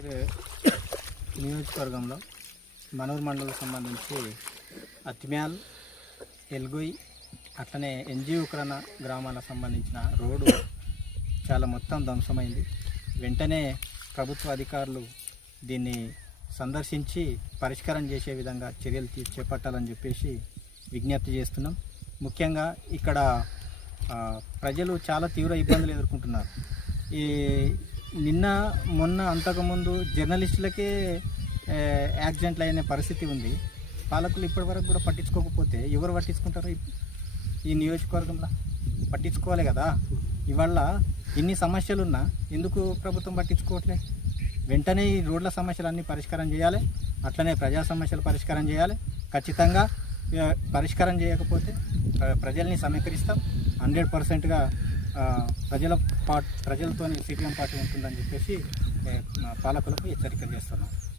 ఇది నియోజకవర్గంలో మనూర్ మండలం సంబంధించి అత్మ్యాల్ ఎల్గొయ్ అట్లనే ఎన్జీ గ్రామాలకు సంబంధించిన రోడ్డు చాలా మొత్తం ధ్వంసమైంది. వెంటనే ప్రభుత్వ అధికారులు దీన్ని సందర్శించి పరిష్కారం చేసే విధంగా చర్యలు చేపట్టాలని చెప్పేసి విజ్ఞప్తి చేస్తున్నాం. ముఖ్యంగా ఇక్కడ ప్రజలు చాలా తీవ్ర ఇబ్బందులు ఎదుర్కొంటున్నారు. ఈ నిన్న మొన్న అంతకుముందు జర్నలిస్టులకే యాక్సిడెంట్లు అయిన పరిస్థితి ఉంది. పాలకులు ఇప్పటివరకు కూడా పట్టించుకోకపోతే ఎవరు పట్టించుకుంటారు? ఈ- నియోజకవర్గంలో పట్టించుకోవాలి కదా? ఇవాళ ఇన్ని సమస్యలున్నా ఎందుకు ప్రభుత్వం పట్టించుకోవట్లే? వెంటనే ఈ రోడ్ల సమస్యలన్నీ పరిష్కారం చేయాలి. అట్లనే ప్రజా సమస్యలు పరిష్కారం చేయాలి. ఖచ్చితంగా పరిష్కారం చేయకపోతే ప్రజల్ని సమీకరిస్తాం. హండ్రెడ్ పర్సెంట్గా ప్రజల పార్ట్ ప్రజలతో సిపిఎం పార్టీ ఉంటుందని చెప్పేసి పాలకులకు హెచ్చరికలు చేస్తున్నాం.